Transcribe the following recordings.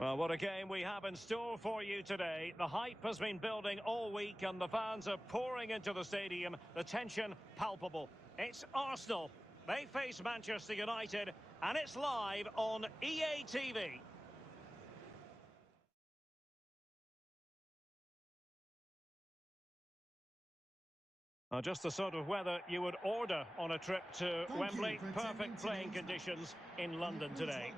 Well, what a game we have in store for you today. The hype has been building all week and the fans are pouring into the stadium. The tension palpable. It's Arsenal. They face Manchester United and it's live on EA TV. Just the sort of weather you would order on a trip to Wembley. Perfect playing conditions in London today.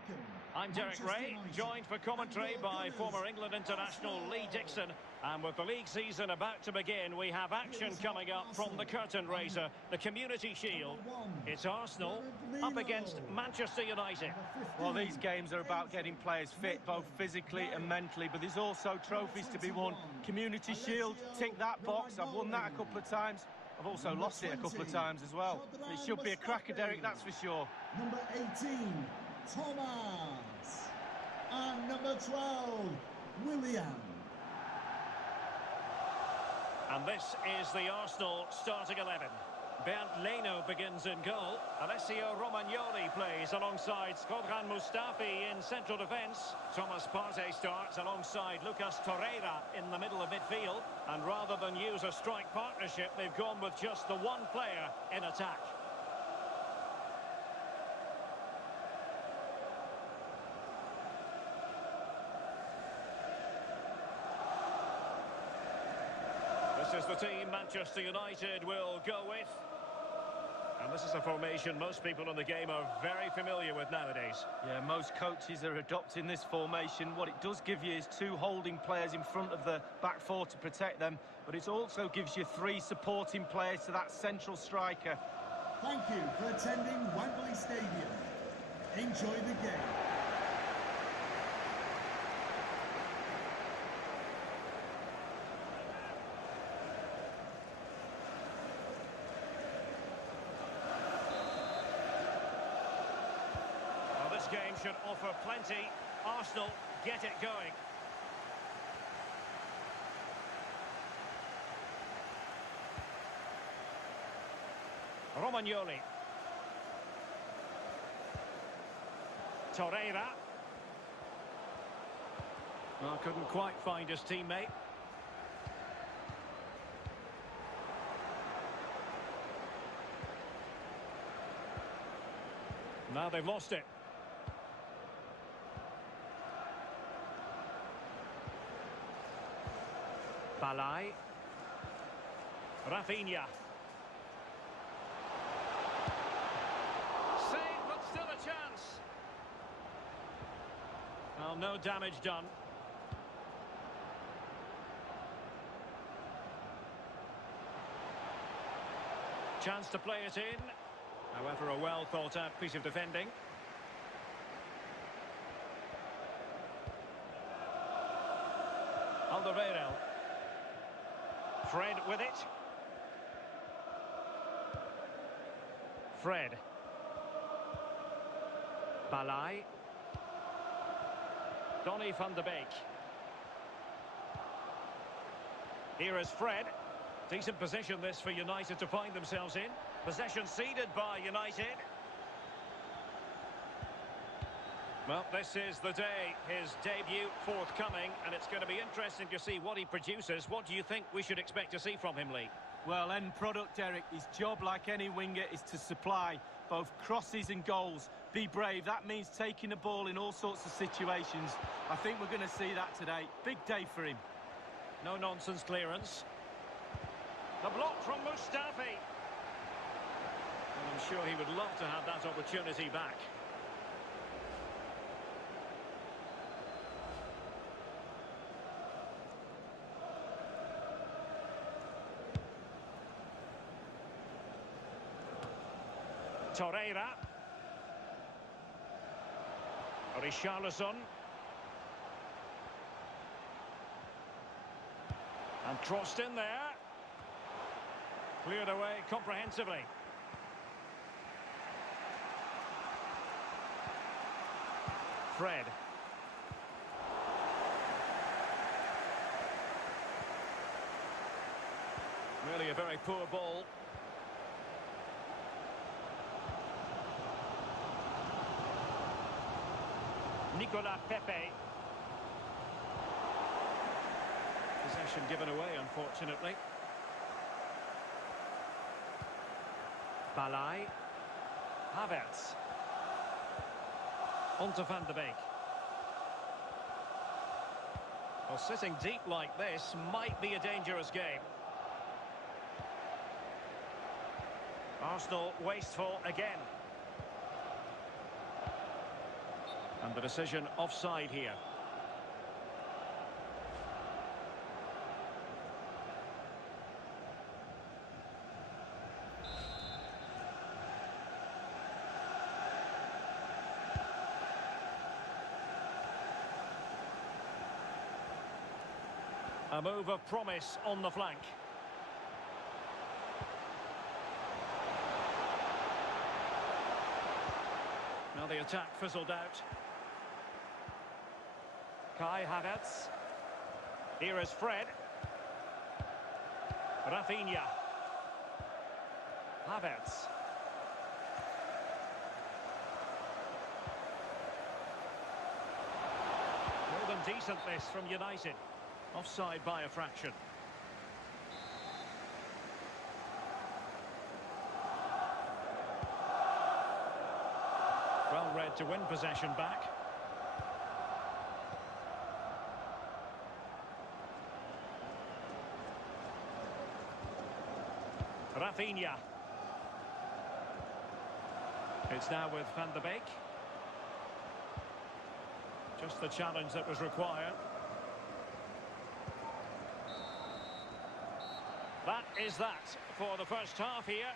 I'm Derek Ray, joined for commentary by former England international Lee Dixon. And with the league season about to begin, we have action coming up from the curtain raiser, the Community Shield. It's Arsenal up against Manchester United. Well, these games are about getting players fit, both physically and mentally, but there's also trophies to be won. Community Shield, tick that box. I've won that a couple of times. I've also lost it a couple of times as well. It should be a cracker, Derek, that's for sure. Number 18, Thomas. And number 12, William. And this is the Arsenal starting 11. Bernd Leno begins in goal. Alessio Romagnoli plays alongside Skodran Mustafi in central defence. Thomas Partey starts alongside Lucas Torreira in the middle of midfield. And rather than use a strike partnership, they've gone with just the one player in attack. This is the team Manchester United will go with. And this is a formation most people in the game are very familiar with nowadays. Yeah, most coaches are adopting this formation. What it does give you is two holding players in front of the back four to protect them, but it also gives you three supporting players to that central striker. Thank you for attending Wembley Stadium. Enjoy the game. This game should offer plenty. Arsenal get it going. Romagnoli. Torreira. Well, couldn't quite find his teammate. Now they've lost it. Balai. Rafinha. Save, but still a chance. Well, no damage done. Chance to play it in. However, a well thought out piece of defending. Alderweireld. Fred with it. Fred. Balai. Donny van de Beek. Here is Fred. Decent position this for United to find themselves in. Possession ceded by United. Well, this is the day, his debut forthcoming, and it's going to be interesting to see what he produces. What do you think we should expect to see from him, Lee? Well, end product, Derek. His job, like any winger, is to supply both crosses and goals. Be brave. That means taking the ball in all sorts of situations. I think we're going to see that today. Big day for him. No-nonsense clearance. The block from Mustafi. And I'm sure he would love to have that opportunity back. Torreira. Richarlison. And crossed in there. Cleared away comprehensively. Fred. Really a very poor ball. Nicolas Pepe. Possession given away, unfortunately. Balai. Havertz. On to Van de Beek. Well, sitting deep like this might be a dangerous game. Arsenal wasteful again. And the decision offside here. A move of promise on the flank. Now the attack fizzled out. Kai Havertz. Here is Fred. Rafinha. Havertz. More than decent this from United. Offside by a fraction. Well read to win possession back. Rafinha. It's now with Van de Beek. Just the challenge that was required. That is that for the first half here.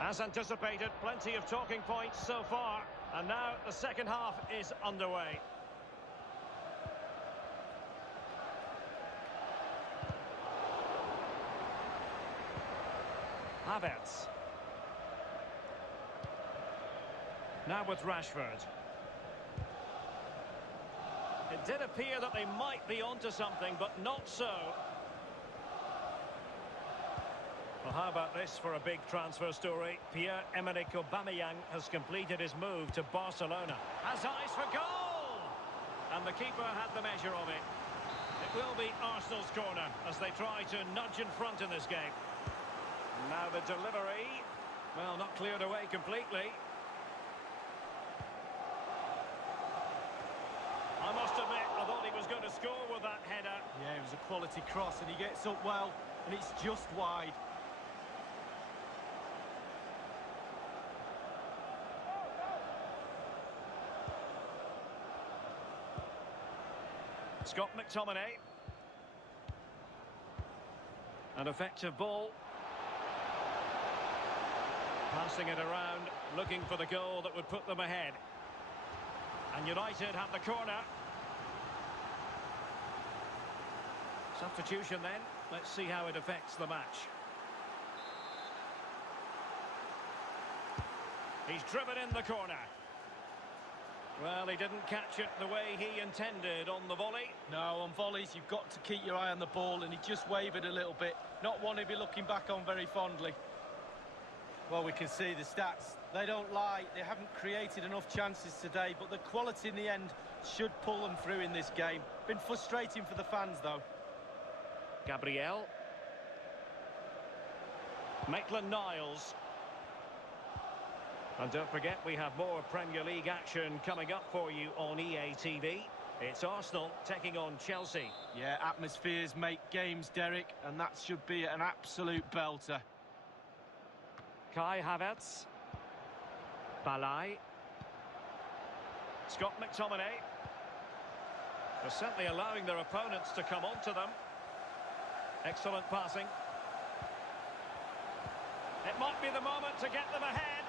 As anticipated, plenty of talking points so far. And now the second half is underway. Havertz. Now with Rashford. It did appear that they might be onto something, but not so. Well, how about this for a big transfer story? Pierre-Emerick Aubameyang has completed his move to Barcelona. Has eyes for goal! And the keeper had the measure of it. It will be Arsenal's corner as they try to nudge in front in this game. Now the delivery. Well, not cleared away completely. I must admit, I thought he was going to score with that header. Yeah, it was a quality cross and he gets up well and it's just wide. Scott McTominay. An effective ball. Passing it around, looking for the goal that would put them ahead. And United have the corner. Substitution then. Let's see how it affects the match. He's driven in the corner. Well, he didn't catch it the way he intended on the volley. No, on volleys, you've got to keep your eye on the ball, and he just wavered a little bit. Not one he'd be looking back on very fondly. Well, we can see the stats. They don't lie. They haven't created enough chances today, but the quality in the end should pull them through in this game. Been frustrating for the fans, though. Gabriel. Maitland-Niles. And don't forget, we have more Premier League action coming up for you on EA TV. It's Arsenal taking on Chelsea. Yeah, atmospheres make games, Derek, and that should be an absolute belter. Kai Havertz. Balai. Scott McTominay. They're certainly allowing their opponents to come onto them. Excellent passing. It might be the moment to get them ahead.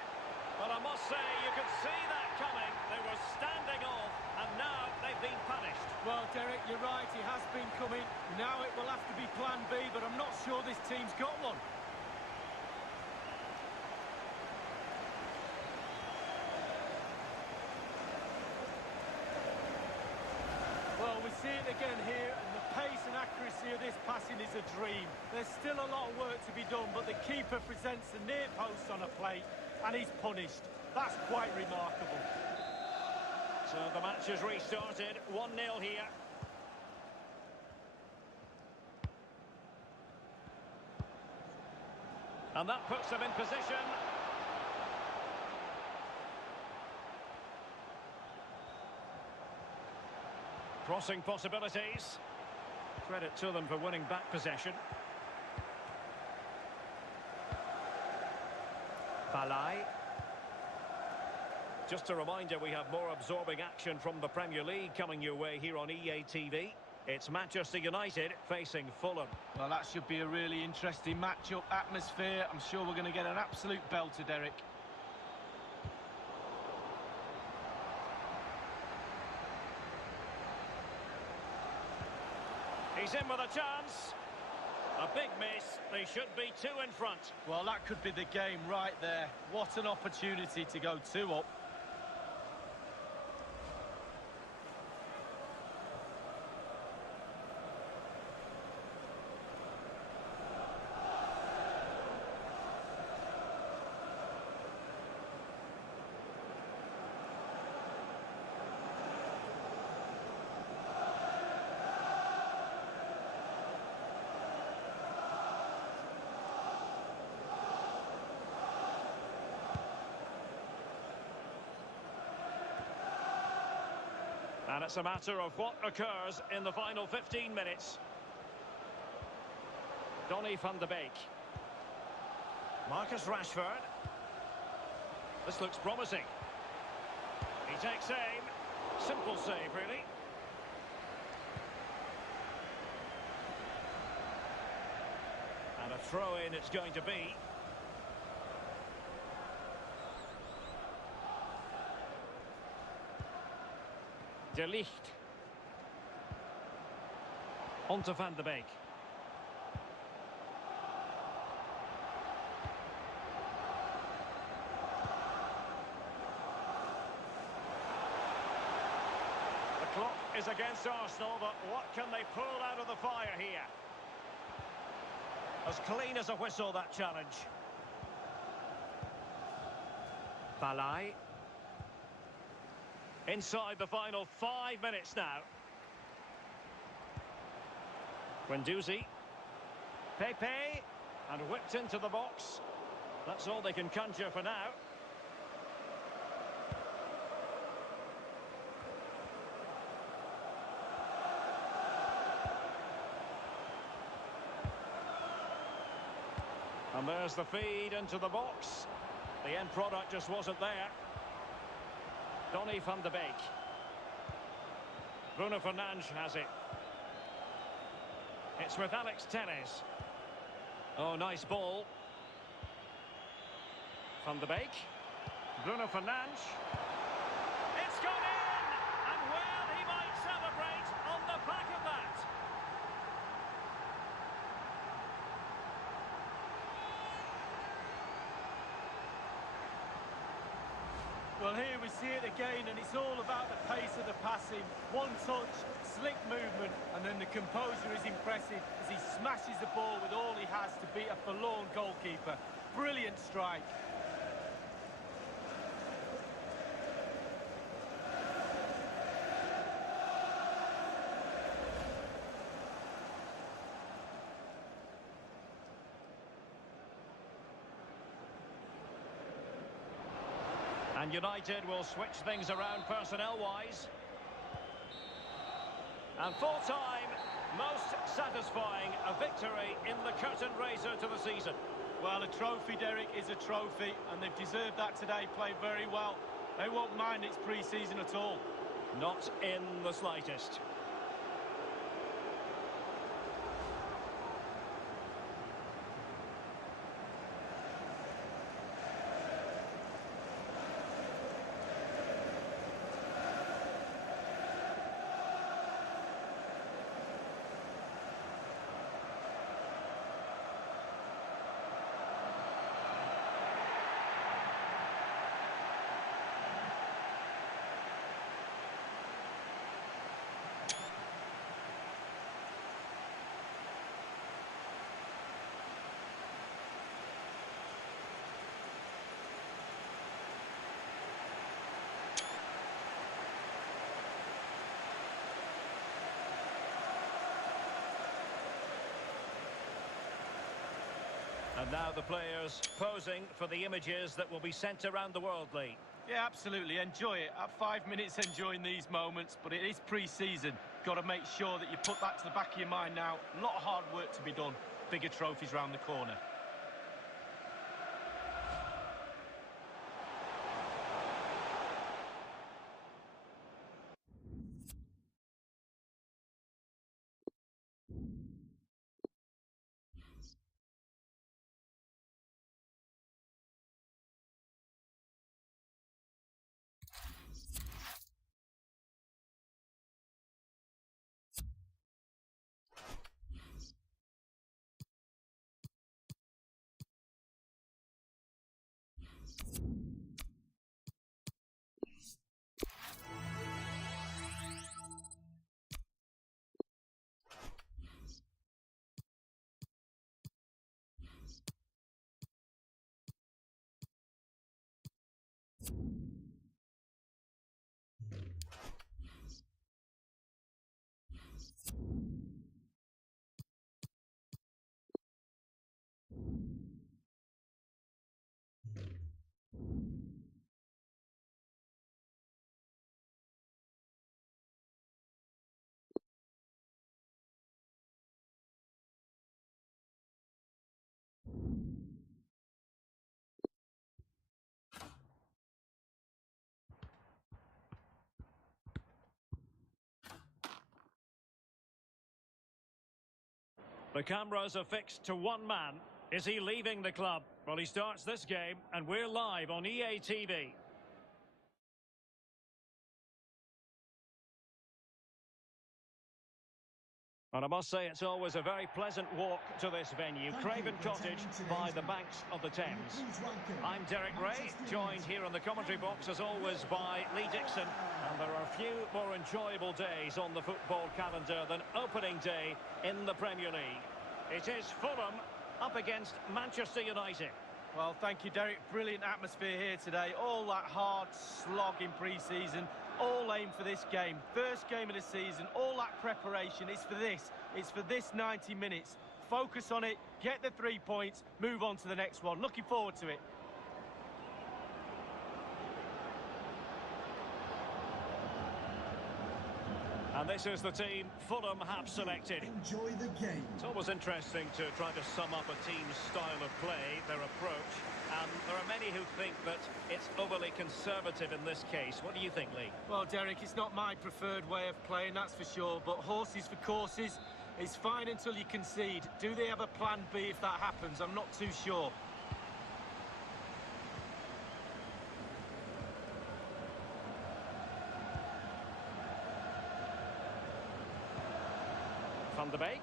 But I must say, you could see that coming. They were standing off, and now they've been punished. Well, Derek, you're right. He has been coming. Now it will have to be plan B, but I'm not sure this team's got one. Well, we see it again here, and the pace and accuracy of this passing is a dream. There's still a lot of work to be done, but the keeper presents the near post on a plate, and he's punished. That's quite remarkable. So the match has restarted, 1-0 here. And that puts them in position. Crossing possibilities. Credit to them for winning back possession. Balai. Just a reminder, we have more absorbing action from the Premier League coming your way here on EA TV. It's Manchester United facing Fulham. Well, that should be a really interesting match-up atmosphere. I'm sure we're going to get an absolute belter, Derek. He's in with a chance. A big miss. They should be 2 in front. Well, that could be the game right there. What an opportunity to go 2 up. And it's a matter of what occurs in the final 15 minutes. Donny van de Beek. Marcus Rashford. This looks promising. He takes aim. Simple save, really. And a throw-in it's going to be. De Ligt. On to Van de Beek. The clock is against Arsenal, but what can they pull out of the fire here? As clean as a whistle, that challenge. Balai. Inside the final 5 minutes now. Guendouzi. Pepe. And whipped into the box. That's all they can conjure for now. And there's the feed into the box. The end product just wasn't there. Donny van de Beek. Bruno Fernandes has it. It's with Alex Telles. Oh, nice ball. Van de Beek. Bruno Fernandes. It's gone in! And well, he might celebrate on the back of that. Well, Well, here we see it again, and it's all about the pace of the passing. One touch, slick movement, and then the composure is impressive as he smashes the ball with all he has to beat a forlorn goalkeeper. Brilliant strike. And United will switch things around personnel-wise. And full time, most satisfying, a victory in the curtain raiser to the season. Well, a trophy, Derek, is a trophy, and they've deserved that today, played very well. They won't mind it's pre-season at all. Not in the slightest. And now the players posing for the images that will be sent around the world, Lee. Yeah, absolutely. Enjoy it. At 5 minutes enjoying these moments, but it is pre-season. Got to make sure that you put that to the back of your mind now. A lot of hard work to be done. Bigger trophies round the corner. The cameras are fixed to one man. Is he leaving the club? Well, he starts this game, and we're live on EA TV. And I must say, it's always a very pleasant walk to this venue, Craven Cottage, by the banks of the Thames. I'm Derek Ray, joined here in the commentary box, as always, by Lee Dixon. And there are few more enjoyable days on the football calendar than opening day in the Premier League. It is Fulham up against Manchester United. Well, thank you, Derek. Brilliant atmosphere here today. All that hard slog in pre-season, all aimed for this game. First game of the season, all that preparation is for this. It's for this 90 minutes. Focus on it, get the 3 points, move on to the next one. Looking forward to it. And this is the team Fulham have selected. Enjoy the game. It's always interesting to try to sum up a team's style of play, their approach. And there are many who think that it's overly conservative in this case. What do you think, Lee? Well, Derek, it's not my preferred way of playing, that's for sure. But horses for courses, it's fine until you concede. Do they have a plan B if that happens? I'm not too sure. Van de Beek.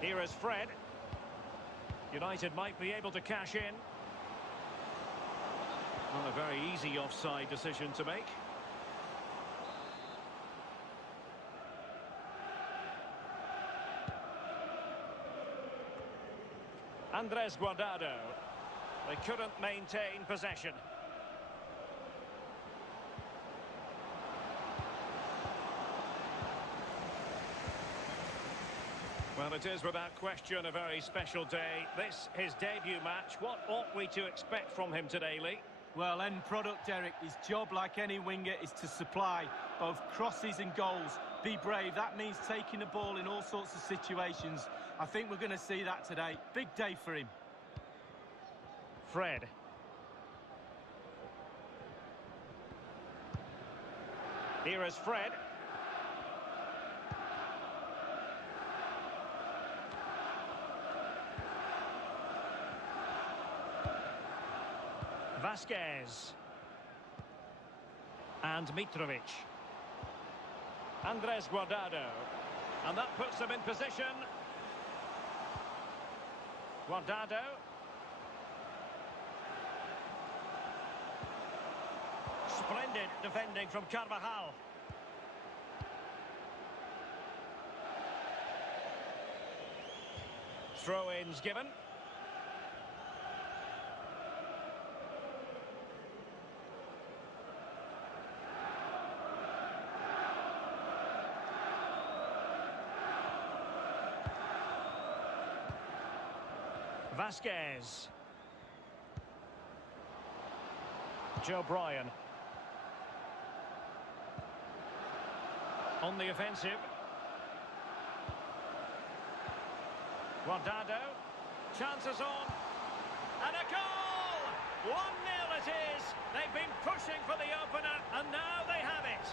Here is Fred. United might be able to cash in. Not a very easy offside decision to make. Andres Guardado. They couldn't maintain possession. Well, it is without question a very special day. This, his debut match. What ought we to expect from him today, Lee? Well, end product, Derek. His job, like any winger, is to supply both crosses and goals. Be brave. That means taking the ball in all sorts of situations. I think we're going to see that today. Big day for him. Fred. Here is Fred. Vasquez. And Mitrovic. Andres Guardado. And that puts them in position. Guardado. Splendid defending from Carvajal. Throw-ins given. Vasquez. Joe Bryan. On the offensive. Guardado. Chances on. And a goal! 1-0 it is. They've been pushing for the opener, and now they have it.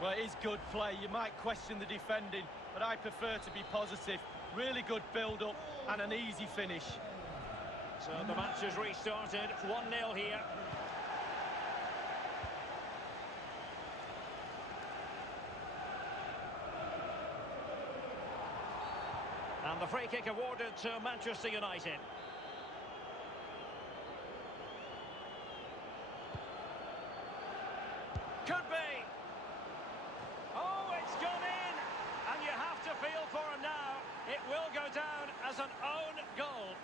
Well, it is good play. You might question the defending, but I prefer to be positive. Really good build-up and an easy finish. So the match has restarted. 1-0 here. And the free kick awarded to Manchester United. Could be. Oh, it's gone in. And you have to feel for him now. It will go down as an own goal.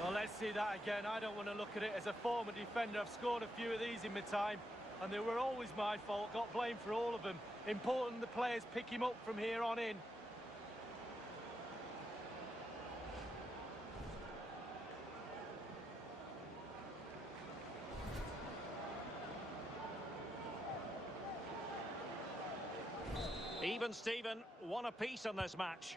Well, let's see that again. I don't want to look at it as a former defender. I've scored a few of these in my time, and they were always my fault. Got blamed for all of them. Important the players pick him up from here on in. Even Steven, one apiece on this match.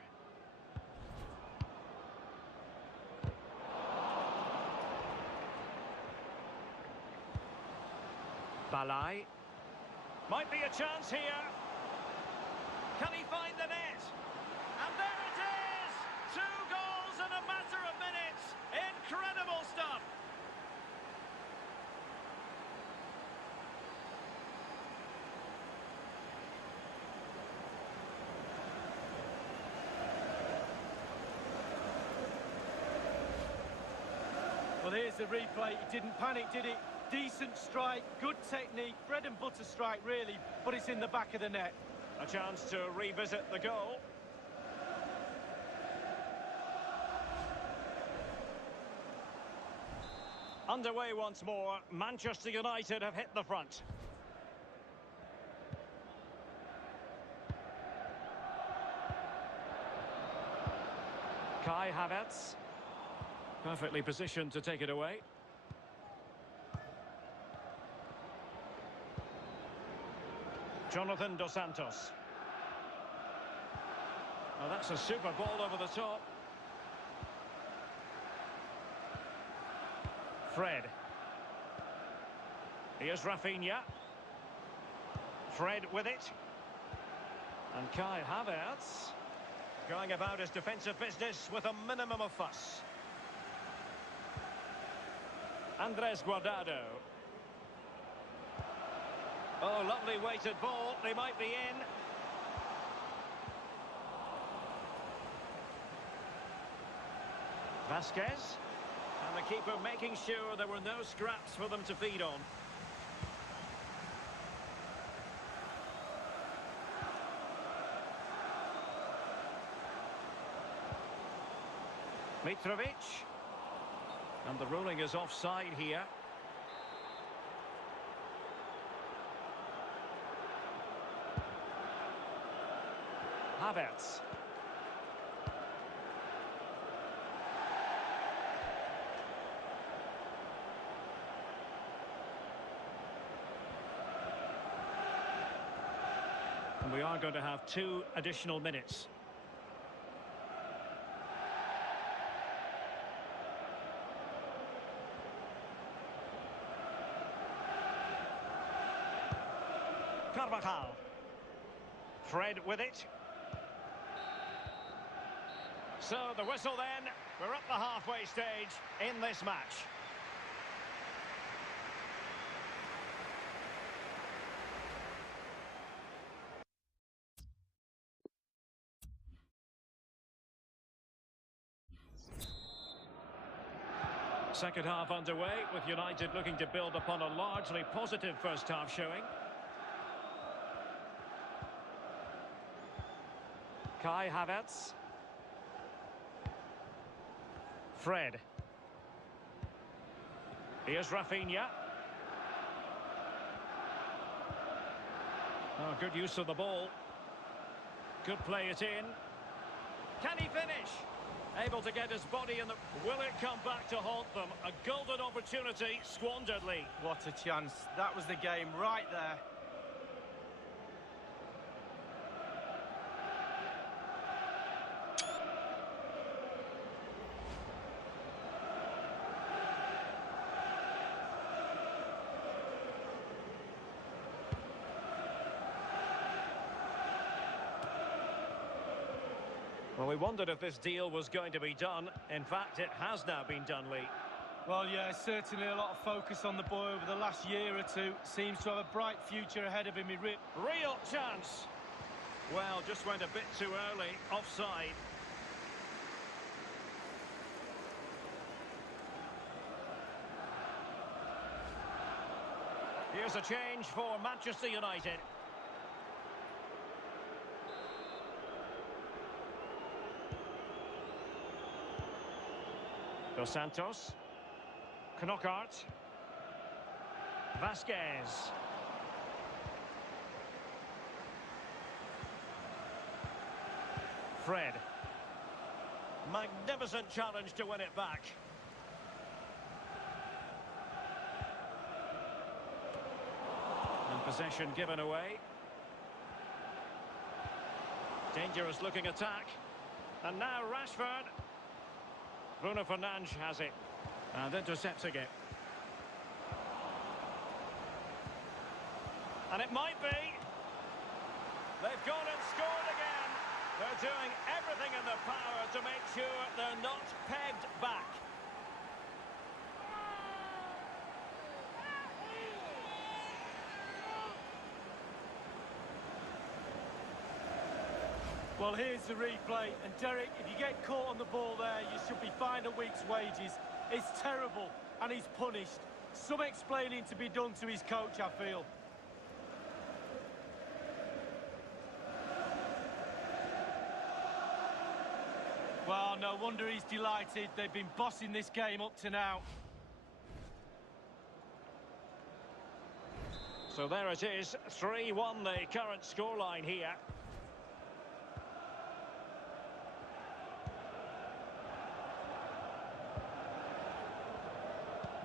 Balai. Might be a chance here. Can he find the net? And there it is! 2 goals in a matter of minutes. Incredible stuff. Well, here's the replay. He didn't panic, did he? Decent strike, good technique, bread and butter strike, really, but it's in the back of the net. A chance to revisit the goal. Underway once more. Manchester United have hit the front. Kai Havertz. Perfectly positioned to take it away. Jonathan Dos Santos. Oh, that's a super ball over the top. Fred. Here's Rafinha. Fred with it. And Kai Havertz going about his defensive business with a minimum of fuss. Andres Guardado. Oh, lovely weighted ball. They might be in. Vasquez. And the keeper making sure there were no scraps for them to feed on. Mitrovic. And the ruling is offside here. Havertz. And we are going to have 2 additional minutes. Carvajal. Fred with it. So the whistle then. We're at the halfway stage in this match. Second half underway, with United looking to build upon a largely positive first half showing. Kai Havertz. Fred. Here's Rafinha. Oh, good use of the ball. Could play it in. Can he finish? Able to get his body in the... Will it come back to haunt them? A golden opportunity squandered, Lee. What a chance. That was the game right there. Well, we wondered if this deal was going to be done. In fact, it has now been done, Lee. Well, yeah, certainly a lot of focus on the boy over the last year or two. Seems to have a bright future ahead of him. Real chance. Well, just went a bit too early. Offside. Here's a change for Manchester United. Dos Santos. Knockaert. Vasquez. Fred. Magnificent challenge to win it back. And possession given away. Dangerous looking attack. And now Rashford. Bruno Fernandes has it. And intercepting it. And it might be. They've gone and scored again. They're doing everything in their power to make sure they're not pegged back. Well, here's the replay, and Derek, if you get caught on the ball there, you should be fined a week's wages. It's terrible, and he's punished. Some explaining to be done to his coach, I feel. Well, no wonder he's delighted. They've been bossing this game up to now. So there it is, 3-1 the current scoreline here.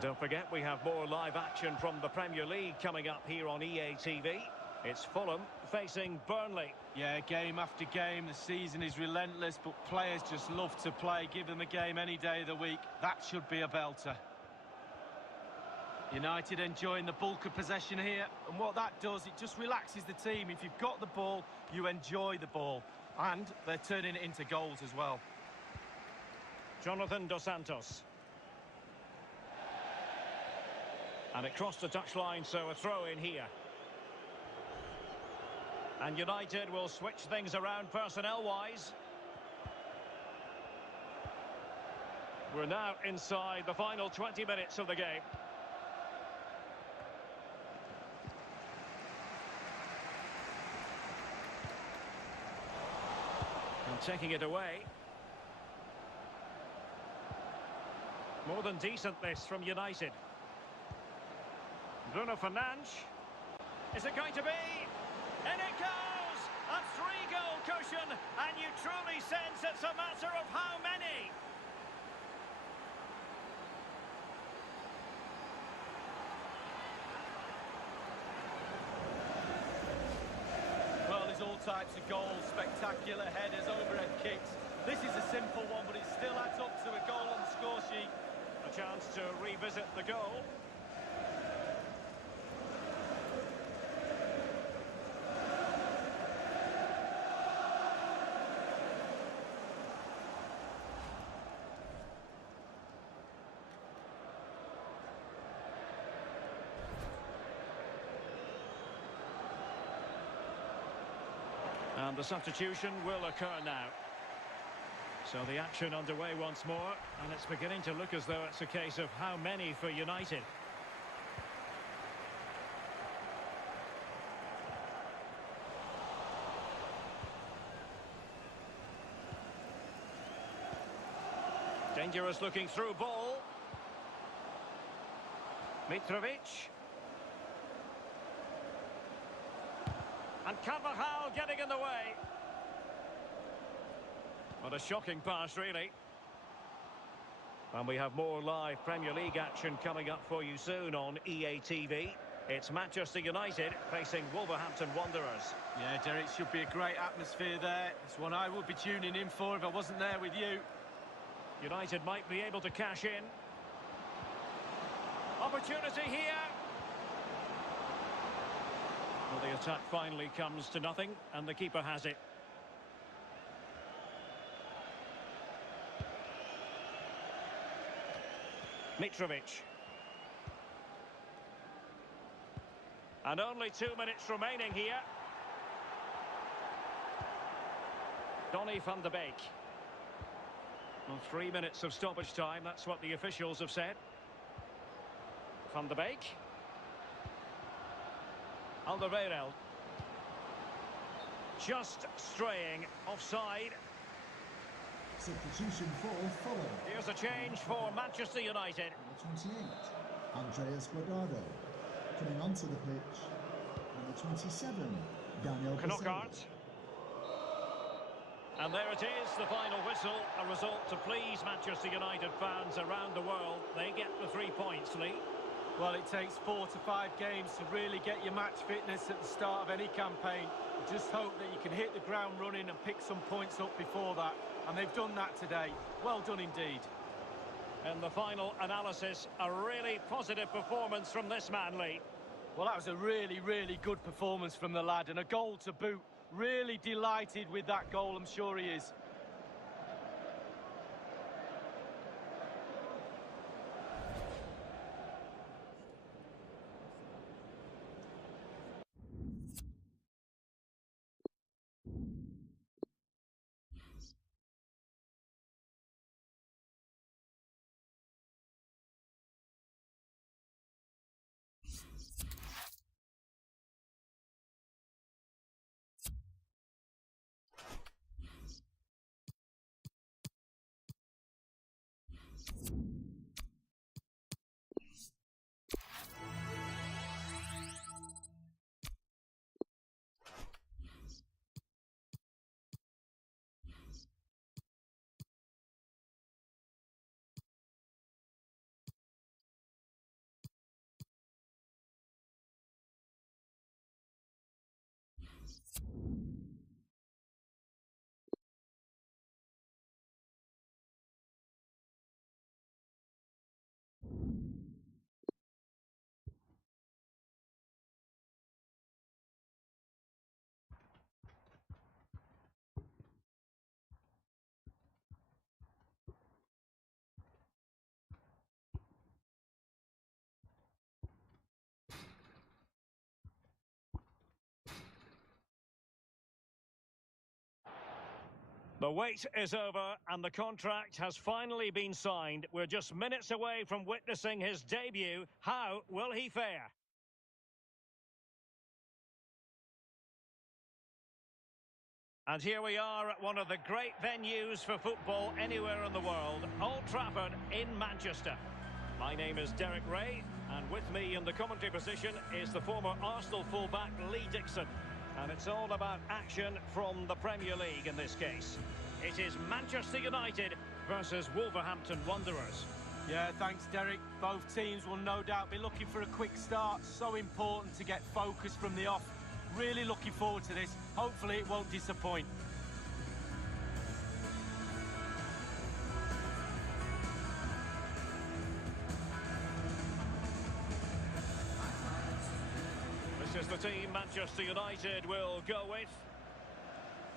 Don't forget, we have more live action from the Premier League coming up here on EA TV. It's Fulham facing Burnley. Yeah, game after game, the season is relentless, but players just love to play. Give them a game any day of the week. That should be a belter. United enjoying the bulk of possession here, and what that does, it just relaxes the team. If you've got the ball, you enjoy the ball, and they're turning it into goals as well. Jonathan Dos Santos. And it crossed the touchline, so a throw in here. And United will switch things around personnel-wise. We're now inside the final 20 minutes of the game. And taking it away. More than decent this from United. Bruno Fernandes. Is it going to be? And it goes! A three-goal cushion, and you truly sense it's a matter of how many. Well, there's all types of goals, spectacular headers, overhead kicks. This is a simple one, but it still adds up to a goal on the score sheet. A chance to revisit the goal. And the substitution will occur now. So the action underway once more, and it's beginning to look as though it's a case of how many for United. Dangerous looking through ball. Mitrovic. And Carvajal getting in the way. What a shocking pass, really. And we have more live Premier League action coming up for you soon on EA TV. It's Manchester United facing Wolverhampton Wanderers. Yeah, Derek, should be a great atmosphere there. It's one I would be tuning in for if I wasn't there with you. United might be able to cash in. Opportunity here. Well, the attack finally comes to nothing, and the keeper has it. Mitrovic. And only 2 minutes remaining here. Donny van de Beek. Well, 3 minutes of stoppage time, that's what the officials have said. Van de Beek. Alderweireld. Just straying offside. Substitution for Fulham. Here's a change for Manchester United. Number 28, Andreas Guardado. Coming onto the pitch, number 27, Daniel Knockaert. And there it is, the final whistle. A result to please Manchester United fans around the world. They get the 3 points, Lee. Well, it takes 4 to 5 games to really get your match fitness at the start of any campaign. Just hope that you can hit the ground running and pick some points up before that. And they've done that today. Well done indeed. And the final analysis, a really positive performance from this man, Lee. Well, that was a really, really good performance from the lad, and a goal to boot. Really delighted with that goal, I'm sure he is. The wait is over and the contract has finally been signed. We're just minutes away from witnessing his debut. How will he fare? And here we are at one of the great venues for football anywhere in the world, Old Trafford in Manchester. My name is Derek Ray, and with me in the commentary position is the former Arsenal fullback Lee Dixon. And it's all about action from the Premier League in this case. It is Manchester United versus Wolverhampton Wanderers. Yeah, thanks, Derek. Both teams will no doubt be looking for a quick start. So important to get focus from the off. Really looking forward to this. Hopefully it won't disappoint. This is the team Manchester United will go with.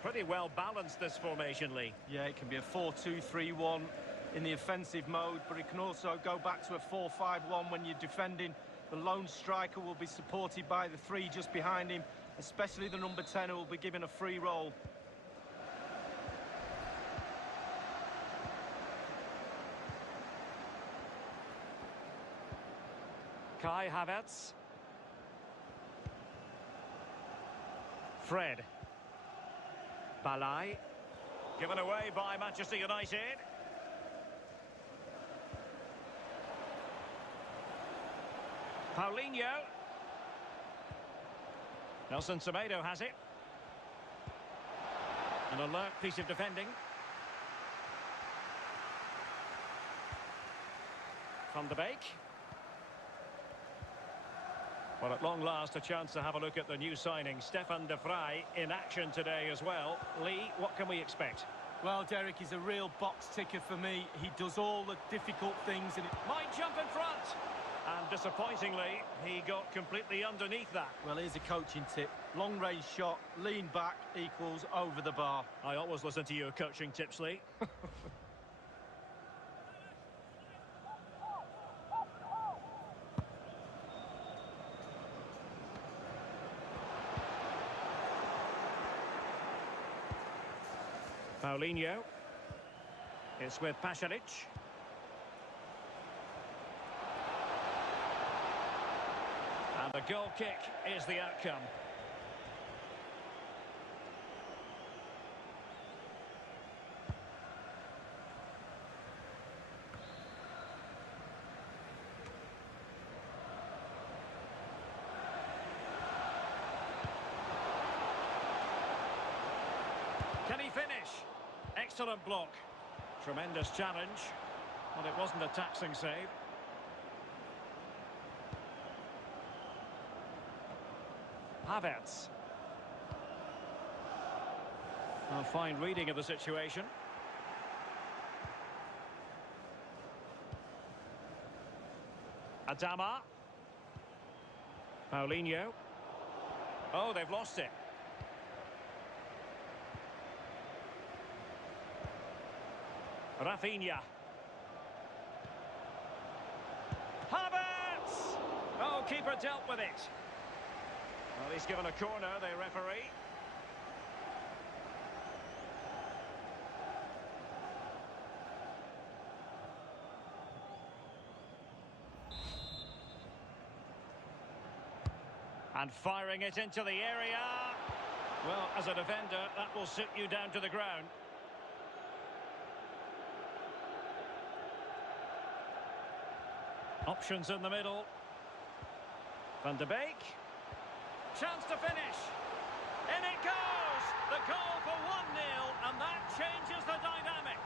Pretty well balanced, this formation, Lee. Yeah, it can be a 4-2-3-1 in the offensive mode, but it can also go back to a 4-5-1 when you're defending. The lone striker will be supported by the three just behind him, especially the number 10 who will be given a free role. Kai Havertz. Fred. Balai. Given away by Manchester United. Paulinho. Nelson Semedo has it. An alert piece of defending. Van de Beek. Well, at long last, a chance to have a look at the new signing, Stefan de Vrij, in action today as well. Lee, what can we expect? Well, Derek, he's a real box ticker for me. He does all the difficult things. And Might jump in front. And disappointingly, he got completely underneath that. Well, here's a coaching tip. Long-range shot, lean back equals over the bar. I always listen to your coaching tips, Lee. Paulinho. It's with Pasalic. And the goal kick is the outcome. Can he finish? Excellent block. Tremendous challenge. But it wasn't a taxing save. Havertz. A fine reading of the situation. Adama. Paulinho. Oh, they've lost it. Rafinha. Havertz! Oh, keeper dealt with it. Well, he's given a corner, the referee. And firing it into the area. Well, as a defender, that will sit you down to the ground. Options in the middle. Van de Beek. Chance to finish. In it goes! The goal for 1-0, and that changes the dynamic.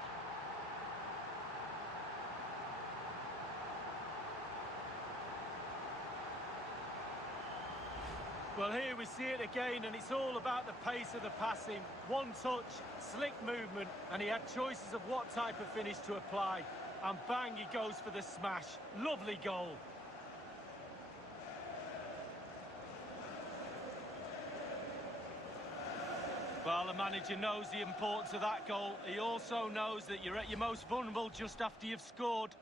Well, here we see it again, and it's all about the pace of the passing. One touch, slick movement, and he had choices of what type of finish to apply. And bang, he goes for the smash. Lovely goal. Well, the manager knows the importance of that goal. He also knows that you're at your most vulnerable just after you've scored.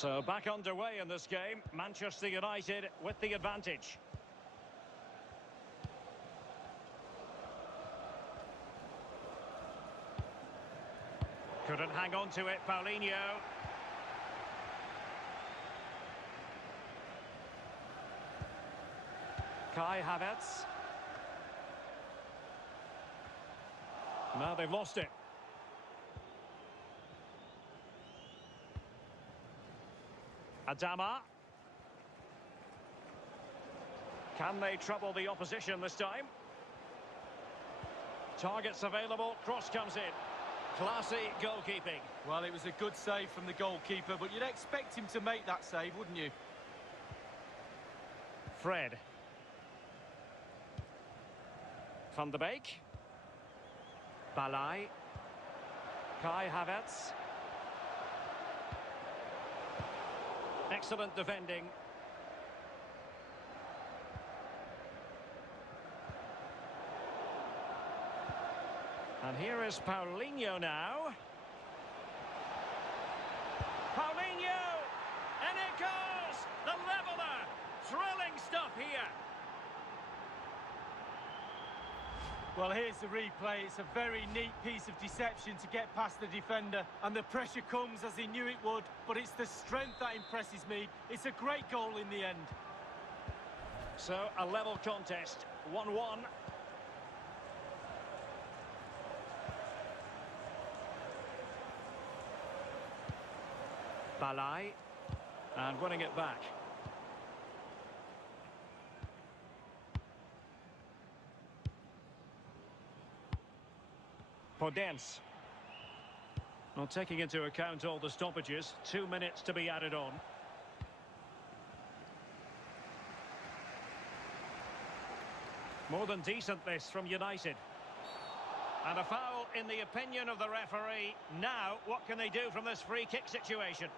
So back underway in this game. Manchester United with the advantage. Couldn't hang on to it, Paulinho. Kai Havertz. Now they've lost it. Adama. Can they trouble the opposition this time? Targets available, cross comes in. Classy goalkeeping. Well, it was a good save from the goalkeeper, but you'd expect him to make that save, wouldn't you? Fred. Van der Beek. Balai. Kai Havertz. Excellent defending. And here is Paulinho now. Paulinho! And it goes! The leveller! Thrilling stuff here. Well, here's the replay. It's a very neat piece of deception to get past the defender. And the pressure comes as he knew it would. But it's the strength that impresses me. It's a great goal in the end. So, a level contest. 1-1. Balai. And winning it back. Podence. Well, taking into account all the stoppages, 2 minutes to be added on. More than decent this from United. And a foul in the opinion of the referee. Now, what can they do from this free kick situation?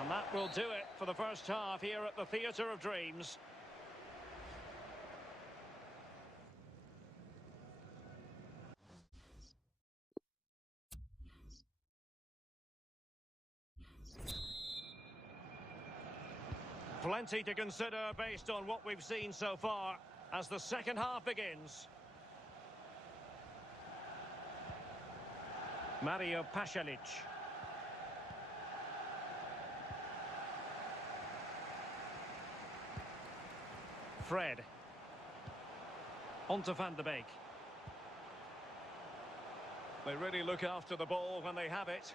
And that will do it for the first half here at the Theatre of Dreams. Plenty to consider based on what we've seen so far as the second half begins. Mario Pasalic. Fred. On to Van der Beek. They really look after the ball when they have it.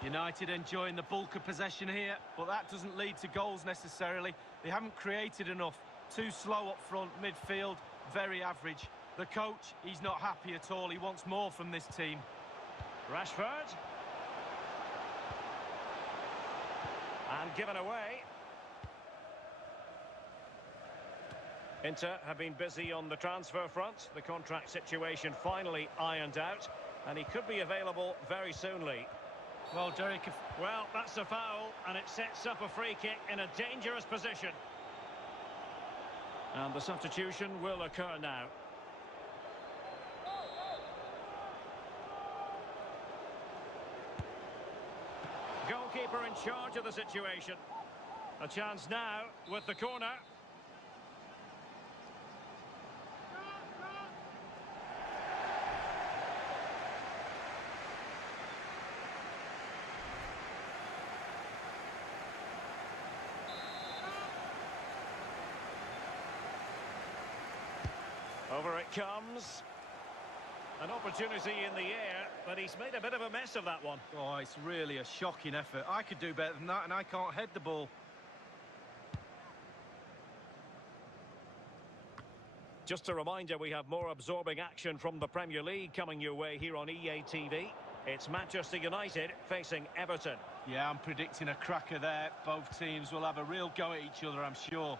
United enjoying the bulk of possession here, but that doesn't lead to goals necessarily. They haven't created enough. Too slow up front, midfield, very average. The coach, he's not happy at all. He wants more from this team. Rashford. And given away. Inter have been busy on the transfer front. The contract situation finally ironed out, and he could be available very soonly. Well, Derek... Well, that's a foul, and it sets up a free kick in a dangerous position. And the substitution will occur now. Goalkeeper in charge of the situation. A chance now with the corner. Over it comes. An opportunity in the air, but he's made a bit of a mess of that one. Oh, it's really a shocking effort. I could do better than that, and I can't head the ball. Just a reminder, we have more absorbing action from the Premier League coming your way here on EA TV. It's Manchester United facing Everton. Yeah, I'm predicting a cracker there. Both teams will have a real go at each other, I'm sure.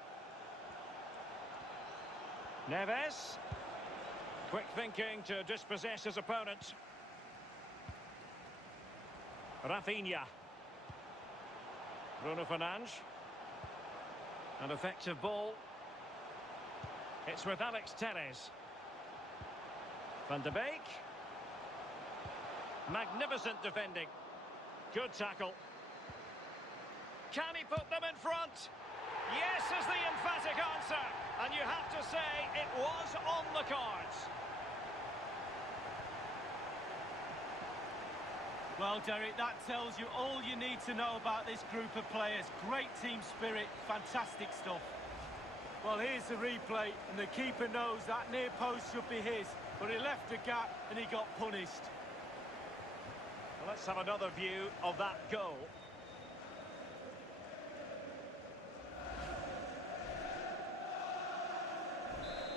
Neves. Quick thinking to dispossess his opponent. Rafinha. Bruno Fernandes. An effective ball. It's with Alex Telles. Van de Beek. Magnificent defending. Good tackle. Can he put them in front? Yes is the emphatic answer. And you have to say it was on the cards. Well, Derek, that tells you all you need to know about this group of players. Great team spirit, fantastic stuff. Well, here's the replay, and the keeper knows that near post should be his, but he left a gap and he got punished. Well, let's have another view of that goal.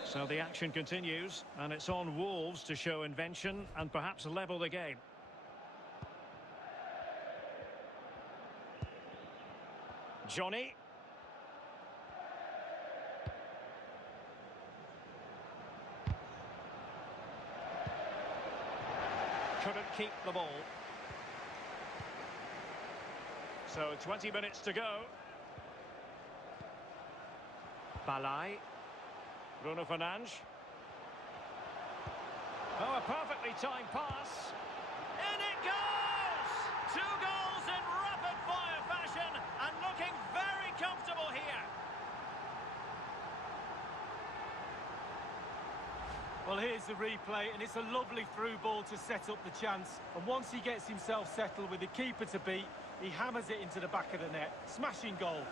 So the action continues, and it's on Wolves to show invention and perhaps level the game. Johnny. Couldn't keep the ball. So 20 minutes to go. Balai. Bruno Fernandes. Oh, a perfectly timed pass. In it goes! 2 goals in rapid-fire fashion and looking very comfortable here. Well, here's the replay, and it's a lovely through ball to set up the chance. And once he gets himself settled with the keeper to beat, he hammers it into the back of the net. Smashing goal.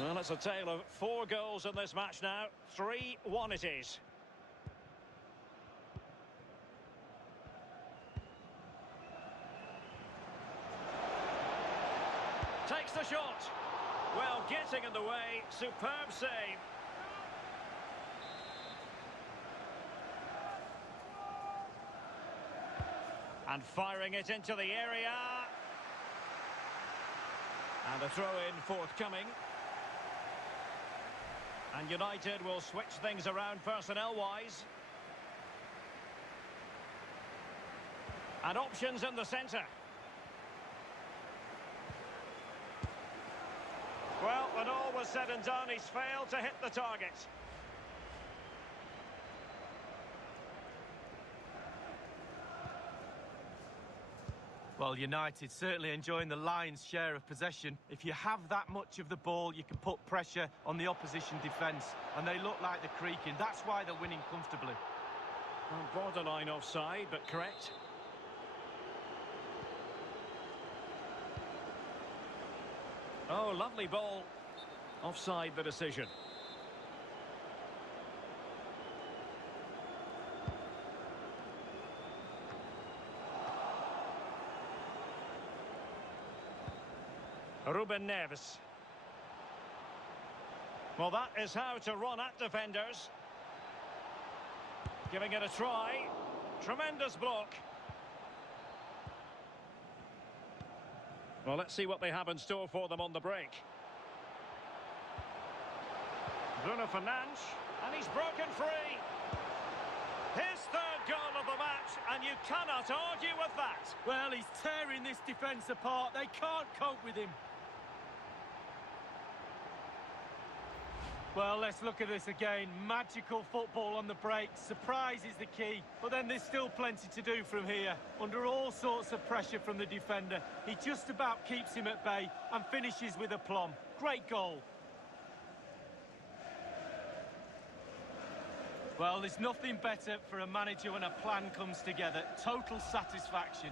Well, it's a tale of 4 goals in this match now. 3-1 it is. Takes the shot. Well, getting in the way. Superb save. And firing it into the area. And a throw-in forthcoming. And United will switch things around personnel-wise. And options in the centre. Well, when all was said and done, he's failed to hit the target. Well, United certainly enjoying the lion's share of possession. If you have that much of the ball, you can put pressure on the opposition defence. And they look like they're creaking. That's why they're winning comfortably. Well, borderline offside, but correct. Oh, lovely ball. Offside the decision. Ruben Neves. Well, that is how to run at defenders. Giving it a try. Tremendous block. Well, let's see what they have in store for them on the break. Bruno Fernandes, and he's broken free. His 3rd goal of the match, and you cannot argue with that. Well, he's tearing this defence apart. They can't cope with him. Well, let's look at this again. Magical football on the break. Surprise is the key. But then there's still plenty to do from here. Under all sorts of pressure from the defender, he just about keeps him at bay and finishes with aplomb. Great goal. Well, there's nothing better for a manager when a plan comes together. Total satisfaction.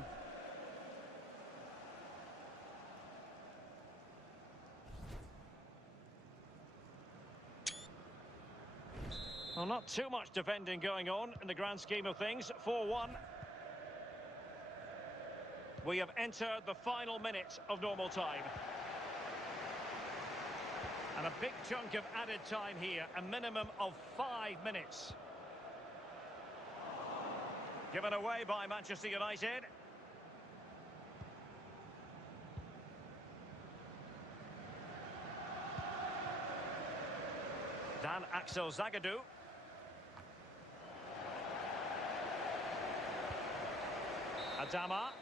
Well, not too much defending going on in the grand scheme of things. 4-1. We have entered the final minute of normal time. And a big chunk of added time here, a minimum of 5 minutes. Given away by Manchester United. Dan Axel Zagadou. Adama.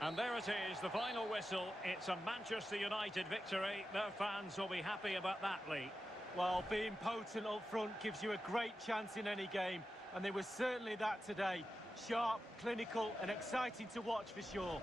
And there it is, the final whistle. It's a Manchester United victory. Their fans will be happy about that, Lee. Well, being potent up front gives you a great chance in any game. And they were certainly that today. Sharp, clinical and exciting to watch for sure.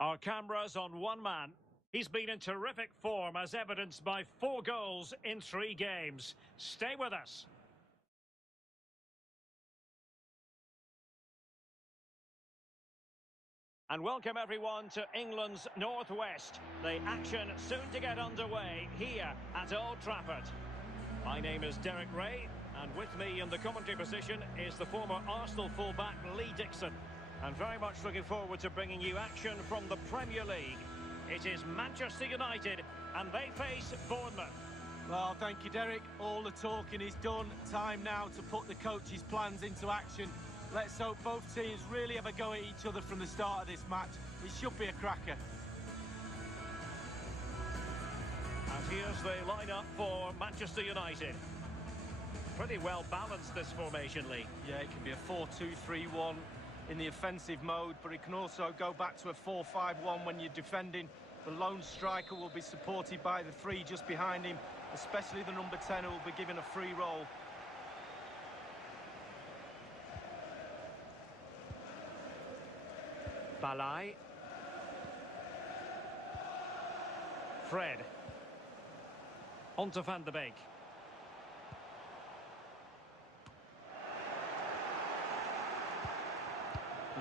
Our cameras on one man. He's been in terrific form as evidenced by 4 goals in 3 games. Stay with us. And welcome everyone to England's Northwest. The action soon to get underway here at Old Trafford. My name is Derek Ray, and with me in the commentary position is the former Arsenal fullback Lee Dixon. And very much looking forward to bringing you action from the Premier League. It is Manchester United, and they face Bournemouth. Well, thank you, Derek. All the talking is done. Time now to put the coach's plans into action. Let's hope both teams really have a go at each other from the start of this match. It should be a cracker. And here's the lineup for Manchester United. Pretty well balanced, this formation, Lee. Yeah, it can be a 4-2-3-1 in the offensive mode, but it can also go back to a 4-5-1 when you're defending. The lone striker will be supported by the 3 just behind him, especially the number 10 who will be given a free role. Balai. Fred. On to Van de Beek.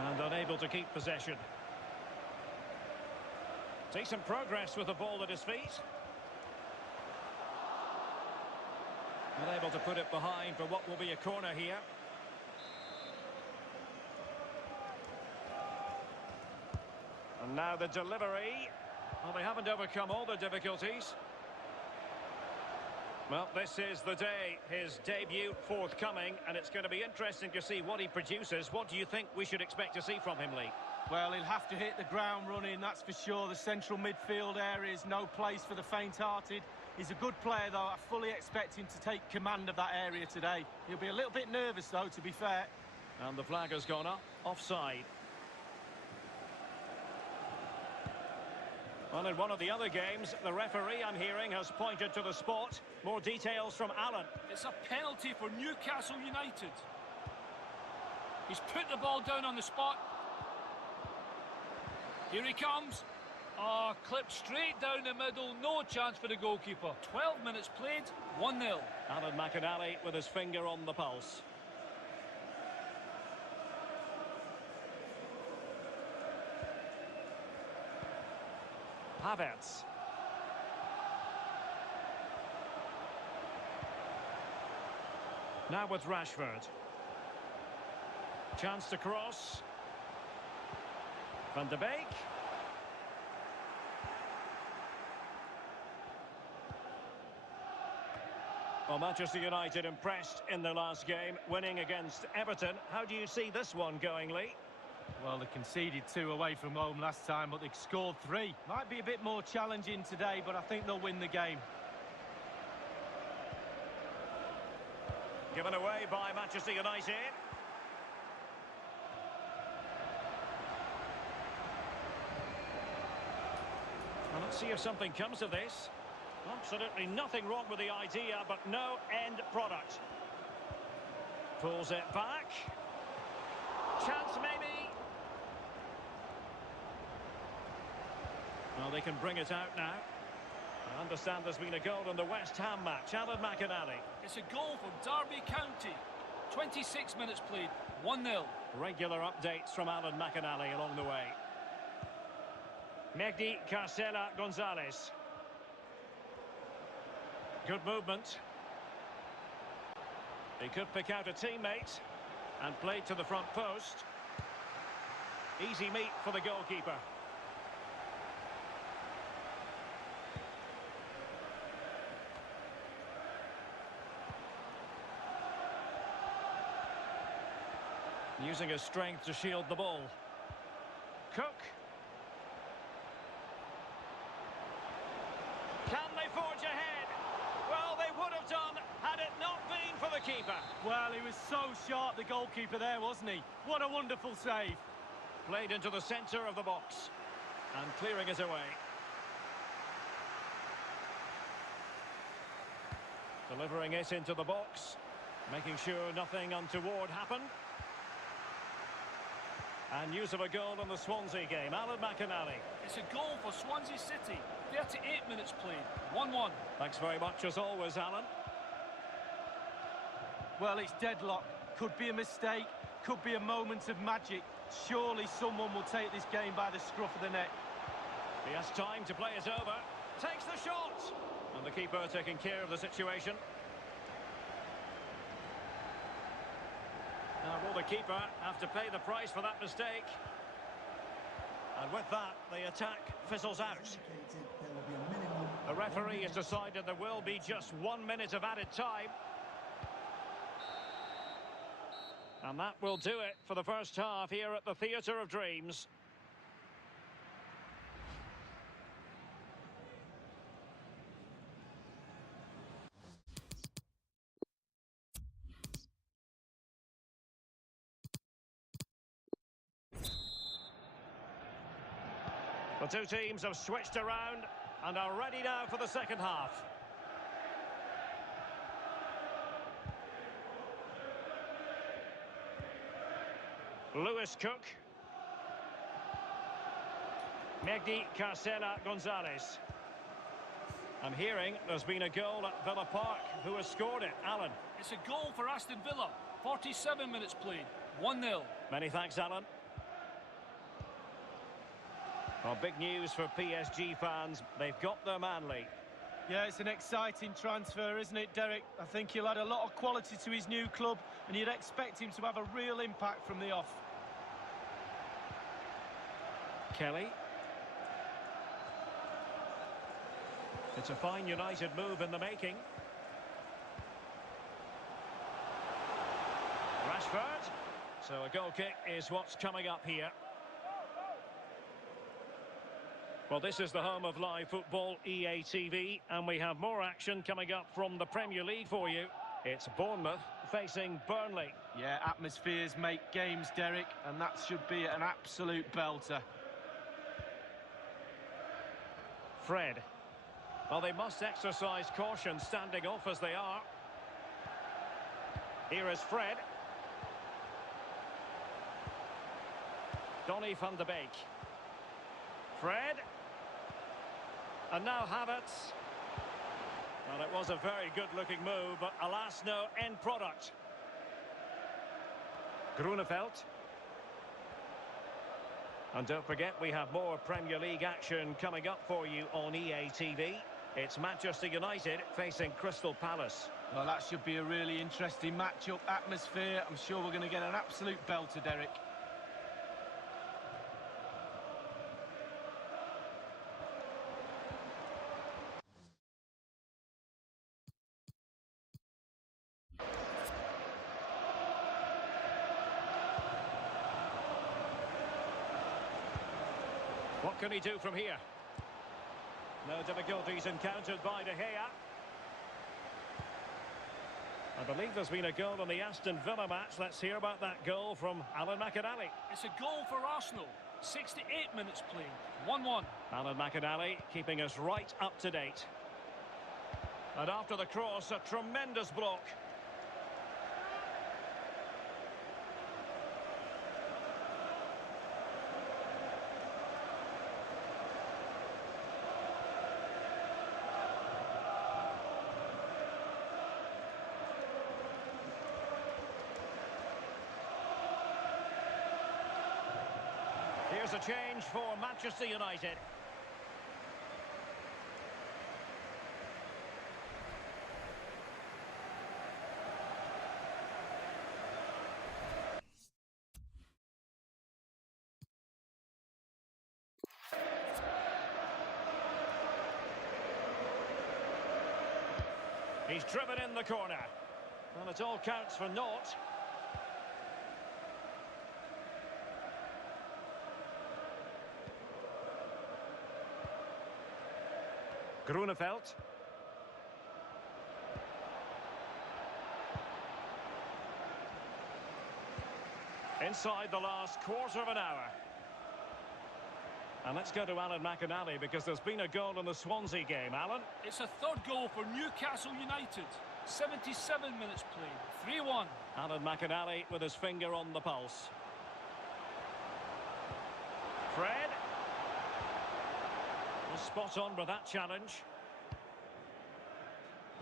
And unable to keep possession. Decent progress with the ball at his feet. Unable to put it behind for what will be a corner here. And now the delivery. Well, they haven't overcome all the difficulties. Well, this is the day, his debut forthcoming, and it's going to be interesting to see what he produces. What do you think we should expect to see from him, Lee? Well, he'll have to hit the ground running, that's for sure. The central midfield area is no place for the faint-hearted. He's a good player, though. I fully expect him to take command of that area today. He'll be a little bit nervous, though, to be fair. And the flag has gone up, offside. Well, in one of the other games, the referee, I'm hearing, has pointed to the spot. More details from Alan. It's a penalty for Newcastle United. He's put the ball down on the spot. Here he comes. Oh, clipped straight down the middle. No chance for the goalkeeper. 12 minutes played, 1-0. Alan McInally with his finger on the pulse. Havertz. Now with Rashford. Chance to cross. Van de Beek. Well, Manchester United impressed in their last game, winning against Everton. How do you see this one going, Lee? Well, they conceded 2 away from home last time, but they scored 3. Might be a bit more challenging today, but I think they'll win the game. Given away by Manchester United. Well, let's see if something comes of this. Absolutely nothing wrong with the idea, but no end product. Pulls it back. Chance maybe. Well, they can bring it out now. I understand there's been a goal in the West Ham match. Alan McInally. It's a goal from Derby County. 26 minutes played, 1-0. Regular updates from Alan McInally along the way. Mehdi Carcela Gonzalez. Good movement. He could pick out a teammate and played to the front post. Easy meet for the goalkeeper. Using his strength to shield the ball. Cook. Can they forge ahead? Well, they would have done had it not been for the keeper. Well, he was so sharp, the goalkeeper there, wasn't he? What a wonderful save. Played into the centre of the box. And clearing it away. Delivering it into the box. Making sure nothing untoward happened. And news of a goal in the Swansea game. Alan McInally. It's a goal for Swansea City. 38 minutes played. 1-1. Thanks very much as always, Alan. Well, it's deadlock. Could be a mistake. Could be a moment of magic. Surely someone will take this game by the scruff of the neck. He has time to play it over. Takes the shot. And the keeper taking care of the situation. Now, will the keeper have to pay the price for that mistake? And with that, the attack fizzles out. The referee has decided there will be just 1 minute of added time. And that will do it for the first half here at the Theatre of Dreams. The two teams have switched around and are ready now for the second half. Lewis Cook. Megdi Carcela Gonzalez. I'm hearing there's been a goal at Villa Park. Who has scored it? Alan. It's a goal for Aston Villa. 47 minutes played. 1-0. Many thanks, Alan. Well, big news for PSG fans. They've got their Manley. Yeah, it's an exciting transfer, isn't it, Derek? I think he'll add a lot of quality to his new club, and you'd expect him to have a real impact from the off. Kelly. It's a fine United move in the making. Rashford. So a goal kick is what's coming up here. Well, this is the home of live football, EA TV, and we have more action coming up from the Premier League for you. It's Bournemouth facing Burnley. Yeah, atmospheres make games, Derek, and that should be an absolute belter. Fred. Well, they must exercise caution standing off as they are. Here is Fred. Donny van de Beek. Fred. And now Havertz. Well, it was a very good-looking move, but alas, no end product. Grunewald. And don't forget, we have more Premier League action coming up for you on EA TV. It's Manchester United facing Crystal Palace. Well, that should be a really interesting match-up. Atmosphere, I'm sure we're going to get an absolute belter, Derek. What can he do from here? No difficulties encountered by De Gea. I believe there's been a goal in the Aston Villa match. Let's hear about that goal from Alan McInally. It's a goal for Arsenal. 68 minutes played. 1-1. Alan McInally keeping us right up to date. And after the cross, a tremendous block. Here's a change for Manchester United. He's driven in the corner. And it all counts for naught. Grunewald. Inside the last quarter of an hour. And let's go to Alan McInally because there's been a goal in the Swansea game. Alan? It's a third goal for Newcastle United. 77 minutes played. 3-1. Alan McInally with his finger on the pulse. Fred. Was spot on with that challenge.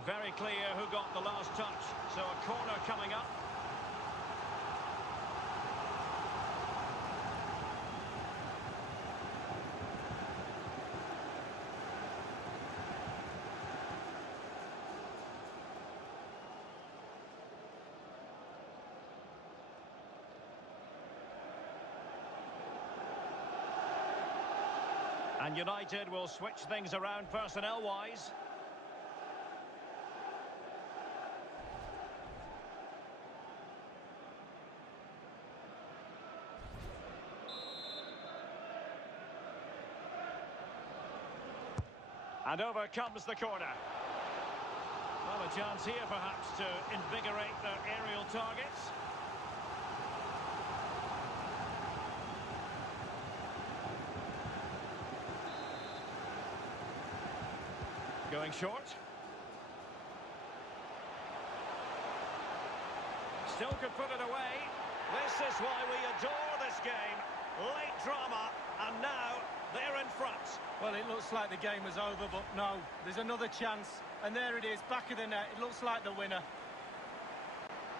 Very clear who got the last touch. So a corner coming up. And United will switch things around personnel-wise. And over comes the corner. Well, a chance here perhaps to invigorate their aerial targets. Going short. Still could put it away. This is why we adore this game. Late drama, and now they're in front. Well, it looks like the game was over, but no. There's another chance, and there it is, back of the net. It looks like the winner.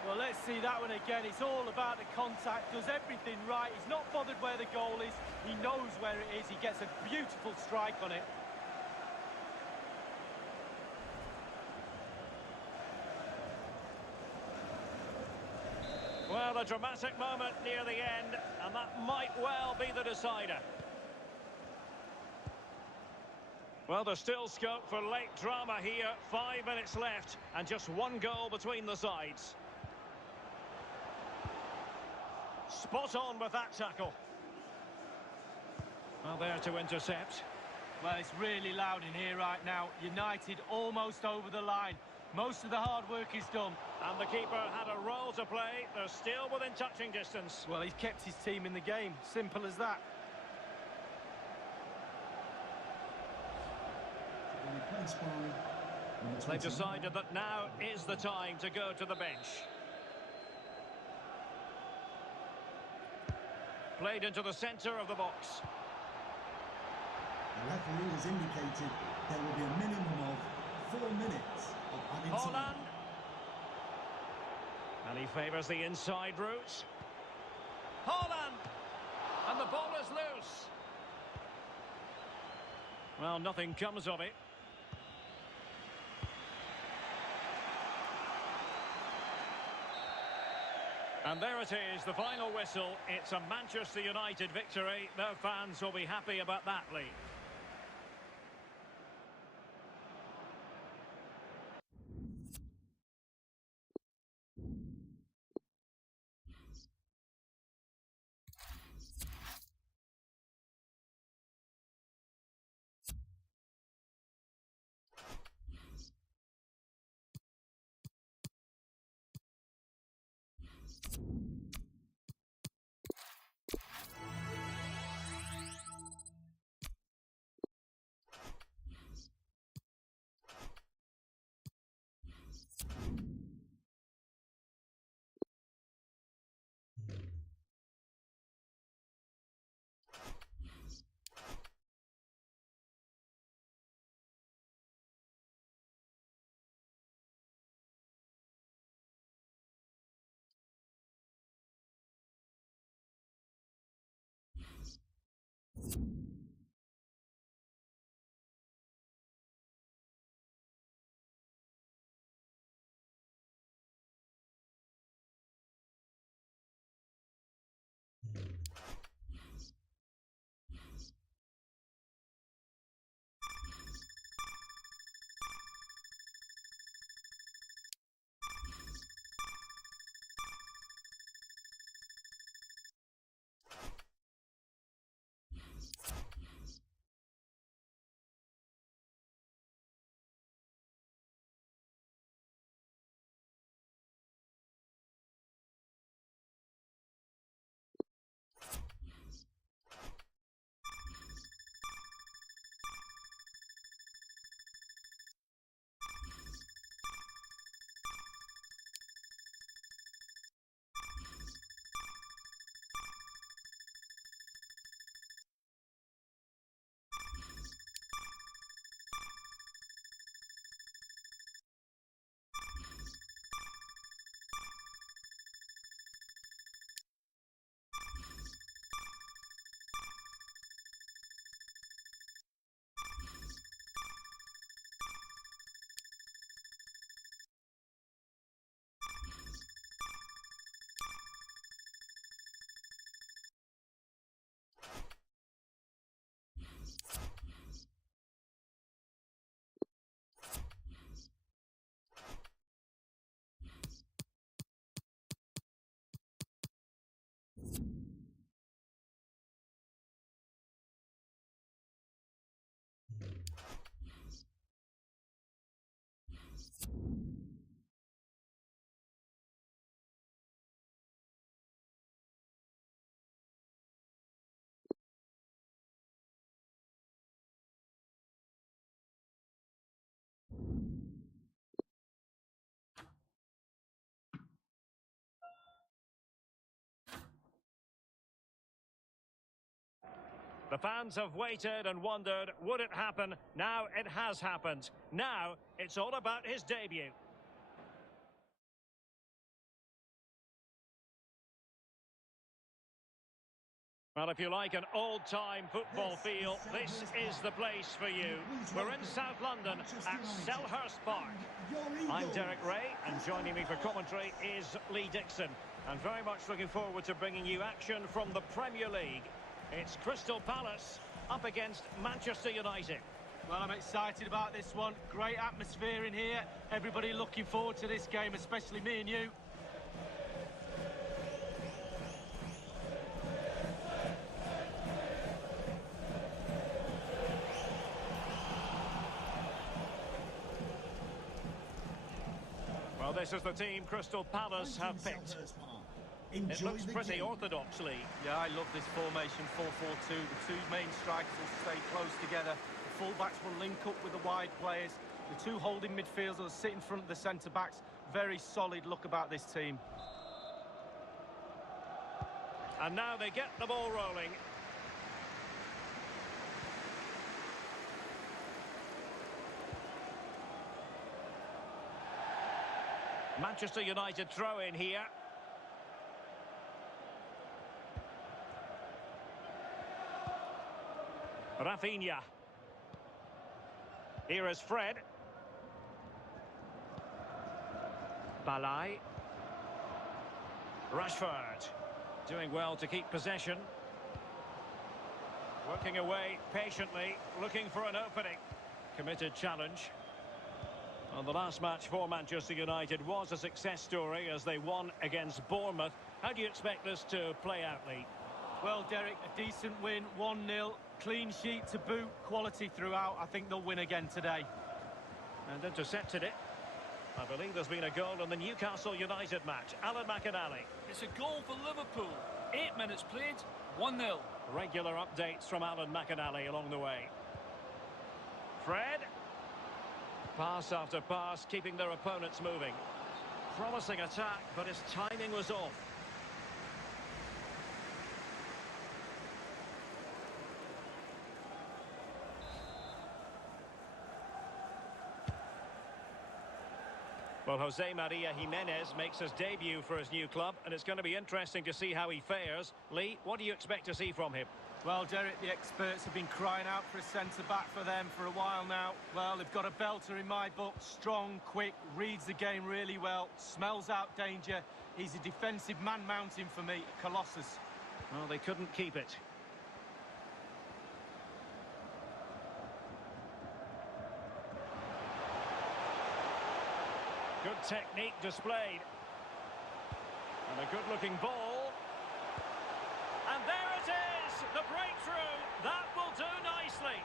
Well, let's see that one again. It's all about the contact, does everything right. He's not bothered where the goal is. He knows where it is. He gets a beautiful strike on it. Well, a dramatic moment near the end, and that might well be the decider. Well, there's still scope for late drama here. 5 minutes left, and just one goal between the sides. Spot on with that tackle. Well, there to intercept. Well, it's really loud in here right now. United almost over the line. Most of the hard work is done. And the keeper had a role to play. They're still within touching distance. Well, he's kept his team in the game. Simple as that. They've decided that now is the time to go to the bench. Played into the centre of the box. The referee has indicated there will be a minimum of 4 minutes of added time. Holland. And he favours the inside route. Holland! And the ball is loose. Well, nothing comes of it. And there it is, the final whistle. It's a Manchester United victory. Their fans will be happy about that, Lee. The fans have waited and wondered, would it happen? Now it has happened. Now it's all about his debut. Well, if you like an old-time football feel, this is the place for you. We're in South London at Selhurst Park. I'm Derek Ray, and joining me for commentary is Lee Dixon. And very much looking forward to bringing you action from the Premier League. It's Crystal Palace up against Manchester United. Well, I'm excited about this one. Great atmosphere in here. Everybody looking forward to this game, especially me and you. Well, this is the team Crystal Palace have picked. It looks pretty orthodox, Lee. Yeah, I love this formation, 4-4-2. The two main strikers will stay close together. The full-backs will link up with the wide players. The two holding midfielders will sit in front of the centre-backs. Very solid look about this team. And now they get the ball rolling. Manchester United throw in here. Rafinha. Here is Fred. Balai. Rashford. Doing well to keep possession. Working away patiently, looking for an opening. Committed challenge. Well, the last match for Manchester United was a success story as they won against Bournemouth. How do you expect this to play out, Lee? Well, Derek, a decent win, 1-0, clean sheet to boot, quality throughout. I think they'll win again today. And intercepted it. I believe there's been a goal in the Newcastle United match. Alan McInally. It's a goal for Liverpool. 8 minutes played, 1-0. Regular updates from Alan McInally along the way. Fred. Pass after pass, keeping their opponents moving. Promising attack, but his timing was off. Well, Jose Maria Jimenez makes his debut for his new club, and it's going to be interesting to see how he fares. Lee, what do you expect to see from him? Well, Derek, the experts have been crying out for a centre-back for them for a while now. Well, they've got a belter in my book. Strong, quick, reads the game really well, smells out danger. He's a defensive man-mountain for me, Colossus. Well, they couldn't keep it. Good technique displayed. And a good-looking ball. And there it is! The breakthrough! That will do nicely.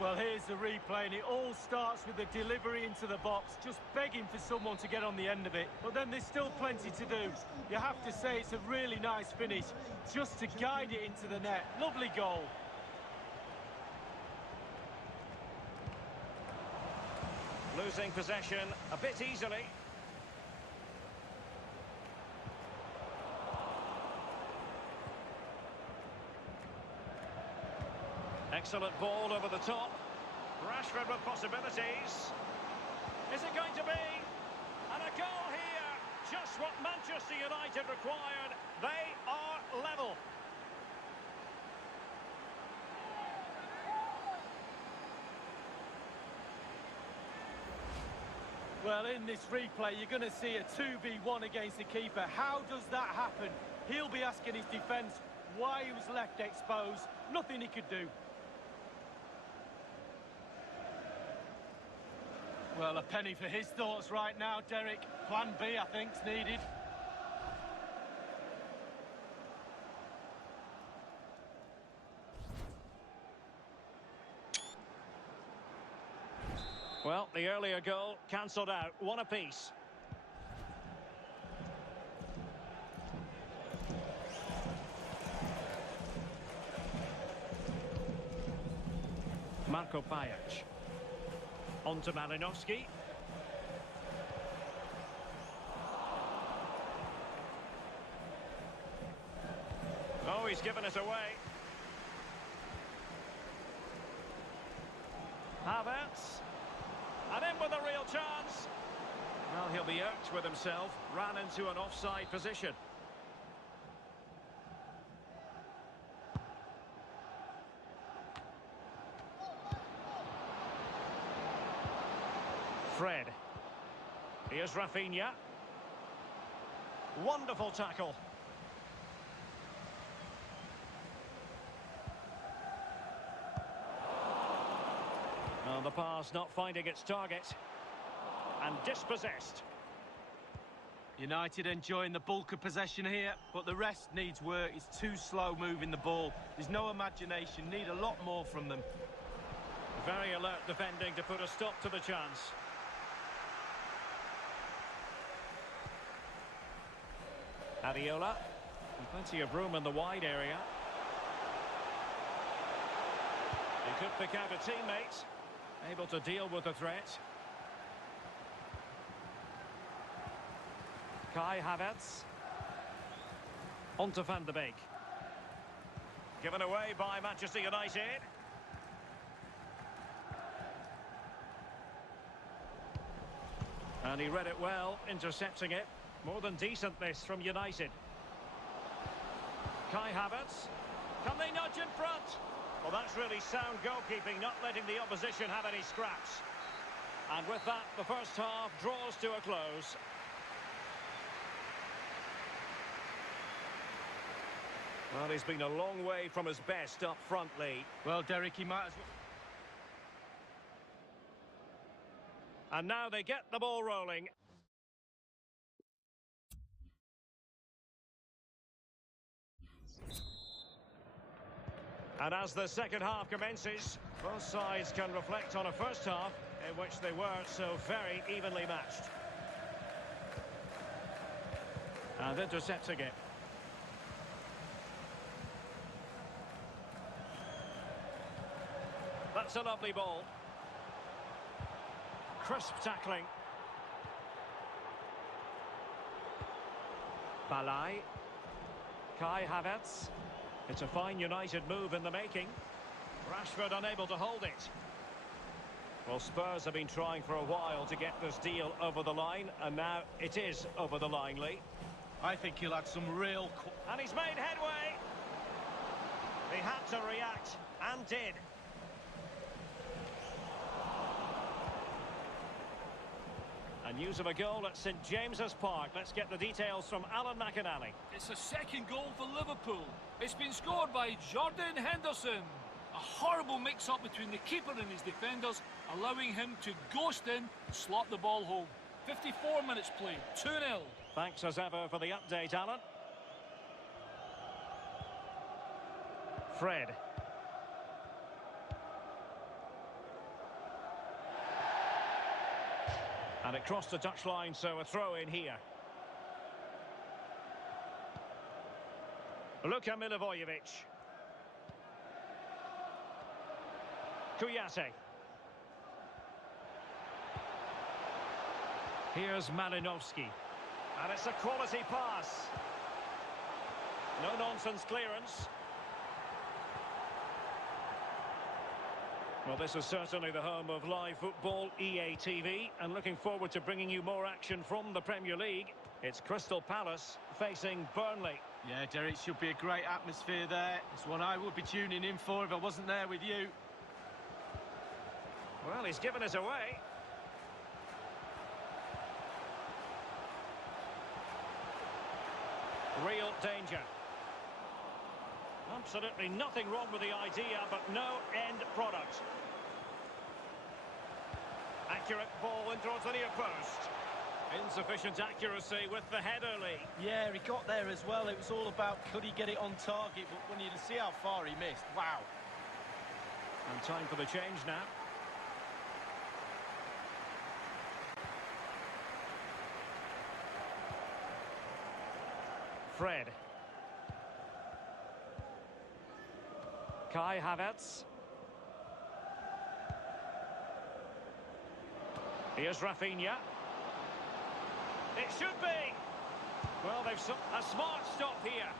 Well, here's the replay, and it all starts with the delivery into the box, just begging for someone to get on the end of it. But then there's still plenty to do. You have to say it's a really nice finish, just to guide it into the net. Lovely goal. Losing possession a bit easily. Excellent ball over the top. Rashford with possibilities. Is it going to be? And a goal here. Just what Manchester United required. They are level. Well, in this replay, you're going to see a 2v1 against the keeper. How does that happen? He'll be asking his defence why he was left exposed. Nothing he could do. Well, a penny for his thoughts right now, Derek. Plan B, I think, is needed. Well, the earlier goal cancelled out. One apiece. Marco Pajac. On to Malinowski. Oh, he's given it away. Havertz. And in with a real chance. Well, he'll be irked with himself. Ran into an offside position. Fred. Here's Rafinha. Wonderful tackle. Well, the pass not finding its target. And dispossessed. United enjoying the bulk of possession here, but the rest needs work. It's too slow moving the ball. There's no imagination. Need a lot more from them. Very alert defending to put a stop to the chance. Areola. And plenty of room in the wide area. He could pick out a teammate. Able to deal with the threat. Kai Havertz. On to Van de Beek. Given away by Manchester United. And he read it well, intercepting it. More than decent this from United. Kai Havertz. Can they nudge in front? Well, that's really sound goalkeeping, not letting the opposition have any scraps. And with that, the first half draws to a close. Well, he's been a long way from his best up front, Lee. Well, Derek, he might as well. And now they get the ball rolling. And as the second half commences, both sides can reflect on a first half in which they were so very evenly matched. And intercepting it. That's a lovely ball. Crisp tackling. Balai. Kai Havertz. It's a fine United move in the making. Rashford unable to hold it. Well, Spurs have been trying for a while to get this deal over the line, and now it is over the line, Lee. I think he'll add some real... And he's made headway. He had to react, and did. And news of a goal at St James's Park. Let's get the details from Alan McInally. It's a second goal for Liverpool. It's been scored by Jordan Henderson. A horrible mix-up between the keeper and his defenders, allowing him to ghost in and slot the ball home. 54 minutes played, 2-0. Thanks as ever for the update, Alan. Fred. And it crossed the touchline, so a throw in here. Luka Milivojevic. Kouyaté. Here's Malinowski. And it's a quality pass. No-nonsense clearance. Well, this is certainly the home of live football, EA TV, and looking forward to bringing you more action from the Premier League. It's Crystal Palace facing Burnley. Yeah, Derek, should be a great atmosphere there. It's one I would be tuning in for if I wasn't there with you. Well, he's given it away. Real danger. Absolutely nothing wrong with the idea, but no end product. Accurate ball in towards the near post. Insufficient accuracy with the header, Lee. Yeah, he got there as well. It was all about could he get it on target, but when you see how far he missed, wow. And time for the change now. Fred. Kai Havertz. Here's Rafinha. It should be. Well, they've a smart stop here.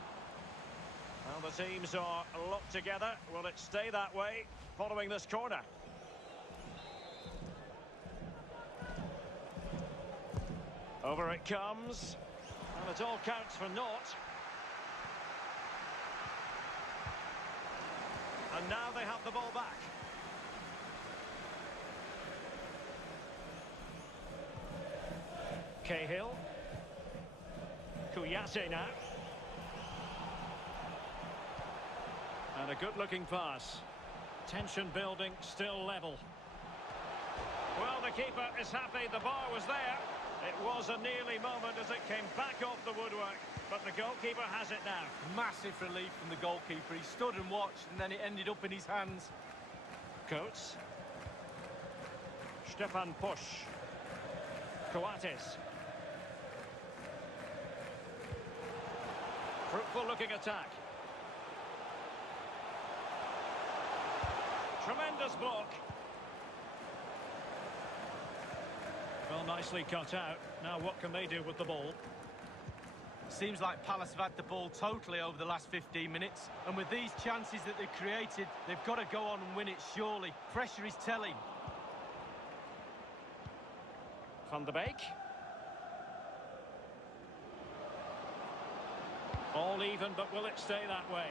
Well, the teams are locked together. Will it stay that way following this corner? Over it comes. And it all counts for naught. And now they have the ball back. Cahill. Kouyaté now. And a good-looking pass. Tension building, still level. Well, the keeper is happy. The bar was there. It was a nearly moment as it came back off the woodwork. But the goalkeeper has it now. Massive relief from the goalkeeper. He stood and watched, and then it ended up in his hands. Coates. Stefan Pusch. Coates. Fruitful-looking attack. Tremendous block. Well, nicely cut out. Now what can they do with the ball? Seems like Palace have had the ball totally over the last 15 minutes. And with these chances that they've created, they've got to go on and win it, surely. Pressure is telling. Van der Beek. All even, but will it stay that way?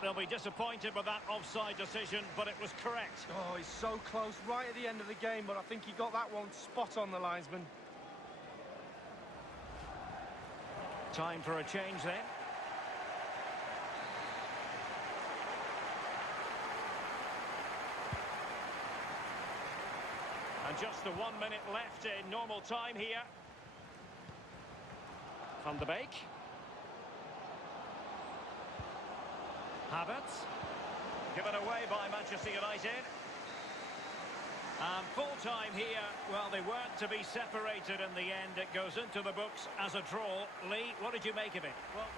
They'll be disappointed with that offside decision, but it was correct. Oh, he's so close right at the end of the game, but I think he got that one spot on, the linesman. Time for a change then. And just the 1 minute left in normal time here. Van der Beek. Havertz. Given away by Manchester United. And full time here. Well, they weren't to be separated in the end. It goes into the books as a draw. Lee, what did you make of it? Well,